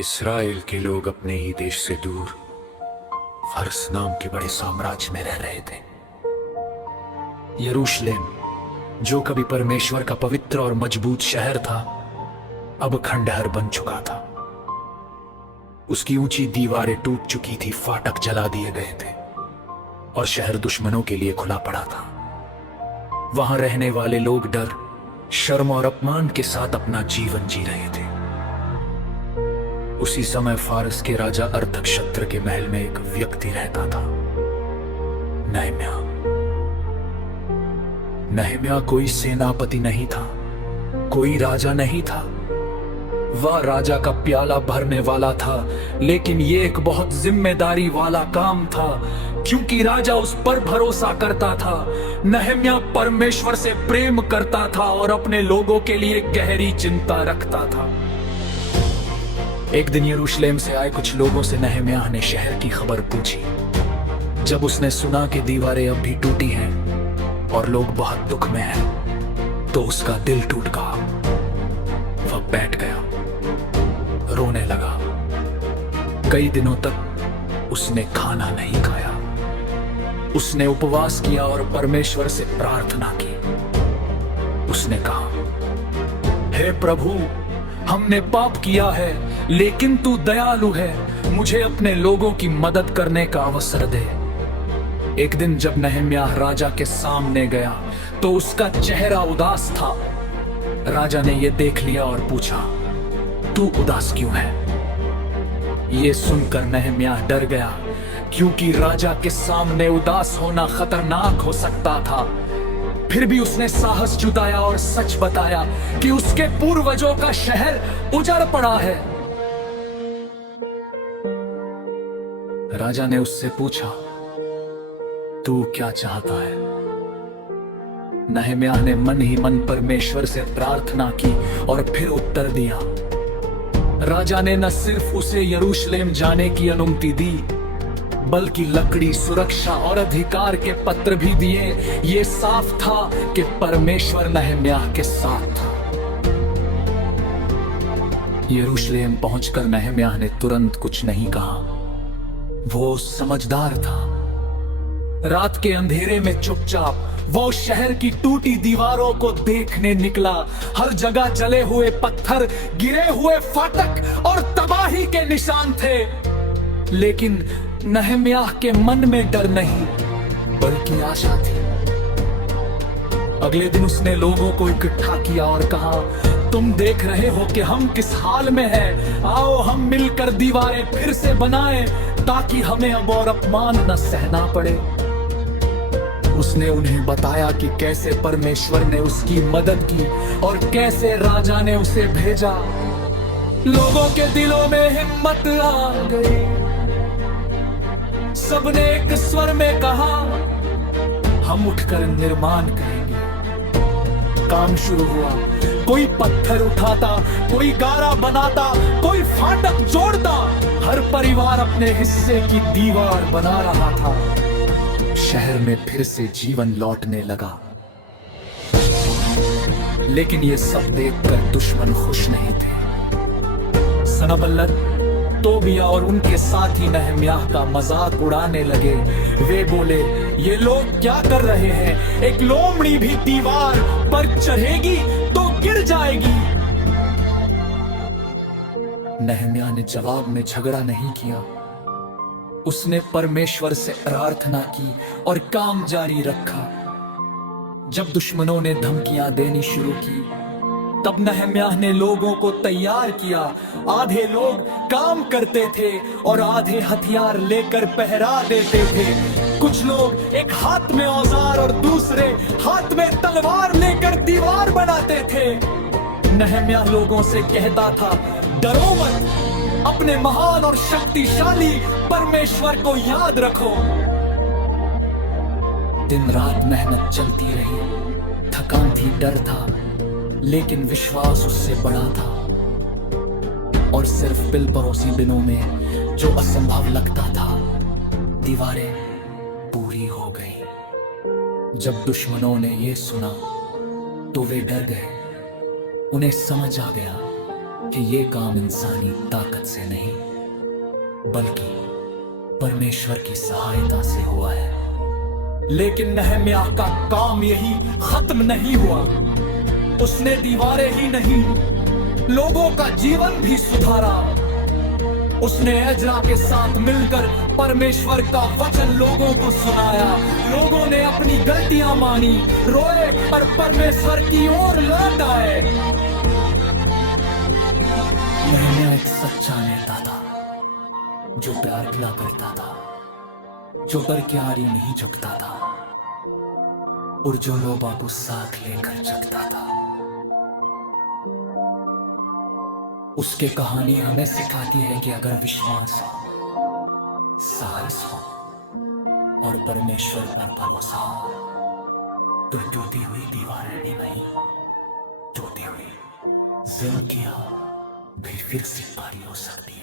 Israel के लोग अपने ही देश से दूर फारस नाम के बड़े साम्राज्य में रह रहे थे। यरूशलेम, जो कभी परमेश्वर का पवित्र और मजबूत शहर था, अब खंडहर बन चुका था। उसकी ऊंची दीवारें टूट चुकी थी, फाटक जला दिए गए थे और शहर दुश्मनों के लिए खुला पड़ा था। वहां रहने वाले लोग डर, शर्म और अपमान के साथ अपना जीवन जी रहे थे। उसी समय फारस के राजा अर्थक्षत्र के महल में एक व्यक्ति रहता था, नहम्याह। नहम्याह कोई सेनापति नहीं था, कोई राजा नहीं था। वह राजा का प्याला भरने वाला था, लेकिन ये एक बहुत जिम्मेदारी वाला काम था, क्योंकि राजा उस पर भरोसा करता था। नहम्याह परमेश्वर से प्रेम करता था और अपने लोगों के लिए गहरी चिंता रखता था। एक दिन यरूशलेम से आए कुछ लोगों से नहम्याह ने शहर की खबर पूछी। जब उसने सुना कि दीवारें अब भी टूटी हैं और लोग बहुत दुख में हैं, तो उसका दिल टूट गया। वह बैठ गया, रोने लगा। कई दिनों तक उसने खाना नहीं खाया। उसने उपवास किया और परमेश्वर से प्रार्थना की। उसने कहा, हे प्रभु, हमने पाप किया है, लेकिन तू दयालु है। मुझे अपने लोगों की मदद करने का अवसर दे। एक दिन जब नहम्याह राजा के सामने गया, तो उसका चेहरा उदास था। राजा ने यह देख लिया और पूछा, तू उदास क्यों है? यह सुनकर नहम्याह डर गया, क्योंकि राजा के सामने उदास होना खतरनाक हो सकता था। फिर भी उसने साहस जुटाया और सच बताया कि उसके पूर्वजों का शहर उजड़ पड़ा है। राजा ने उससे पूछा, तू क्या चाहता है? नहम्याह ने मन ही मन परमेश्वर से प्रार्थना की और फिर उत्तर दिया। राजा ने न सिर्फ उसे यरूशलेम जाने की अनुमति दी, बल्कि लकड़ी, सुरक्षा और अधिकार के पत्र भी दिए। ये साफ था कि परमेश्वर नहम्याह के साथ था। यरूशलेम पहुंचकर नहम्याह ने तुरंत कुछ नहीं कहा। वो समझदार था। रात के अंधेरे में चुपचाप वो शहर की टूटी दीवारों को देखने निकला। हर जगह जले हुए पत्थर, गिरे हुए फाटक और तबाही के निशान थे। लेकिन नहम्याह के मन में डर नहीं, बल्कि आशा थी। अगले दिन उसने लोगों को इकट्ठा किया और कहा, तुम देख रहे हो कि हम किस हाल में हैं। आओ हम मिलकर दीवारें फिर से बनाएं, ताकि हमें अब और अपमान न सहना पड़े। उसने उन्हें बताया कि कैसे परमेश्वर ने उसकी मदद की और कैसे राजा ने उसे भेजा। लोगों के दिलों में हिम्मत आ गई। सबने एक स्वर में कहा, हम उठकर निर्माण करेंगे। काम शुरू हुआ। कोई पत्थर उठाता, कोई गारा बनाता, कोई फाटक जोड़ता। हर परिवार अपने हिस्से की दीवार बना रहा था। शहर में फिर से जीवन लौटने लगा। लेकिन ये सब देखकर दुश्मन खुश नहीं थे। सनबल्लत, तोबिया और उनके साथी नहम्याह का मजाक उड़ाने लगे। वे बोले, ये लोग क्या कर रहे हैं? एक लोमड़ी भी दीवार पर चढ़ेगी तो गिर जाएगी। नहम्याह ने जवाब में झगड़ा नहीं किया। उसने परमेश्वर से प्रार्थना की और काम जारी रखा। जब दुश्मनों ने धमकियां देनी शुरू की, तब नहम्याह ने लोगों को तैयार किया। आधे लोग काम करते थे और आधे हथियार लेकर पहरा देते थे। कुछ लोग एक हाथ में औजार और दूसरे हाथ में तलवार लेकर दीवार बनाते थे। नहम्याह लोगों से कहता था, डरो मत, अपने महान और शक्तिशाली परमेश्वर को याद रखो। दिन रात मेहनत चलती रही। थकान थी, डर था, लेकिन विश्वास उससे बड़ा था। और सिर्फ बिल पड़ोसी दिनों में जो असंभव लगता था, दीवारें पूरी हो गई। जब दुश्मनों ने यह सुना, तो वे डर गए। उन्हें समझ आ गया कि ये काम इंसानी ताकत से नहीं बल्कि परमेश्वर की सहायता से हुआ है। लेकिन नहम्याह का काम यही खत्म नहीं हुआ। उसने दीवारें ही नहीं, लोगों का जीवन भी सुधारा। उसने एजरा के साथ मिलकर परमेश्वर का वचन लोगों को सुनाया। लोगों ने अपनी गलतियां मानी, रोए और परमेश्वर की ओर लौट आए। नहम्याह एक सच्चा नेता था जो प्यार किया करता था, जो डर के आगे नहीं झुकता था और जो लोगों को साथ लेकर चलता था। उसकी कहानी हमें सिखाती है कि अगर विश्वास हो, साहस हो और परमेश्वर पर भरोसा हो तो टूटी हुई दीवारें भी नहीं, टूटी हुई जिंदगियां भी फिर से भारी हो सकती है।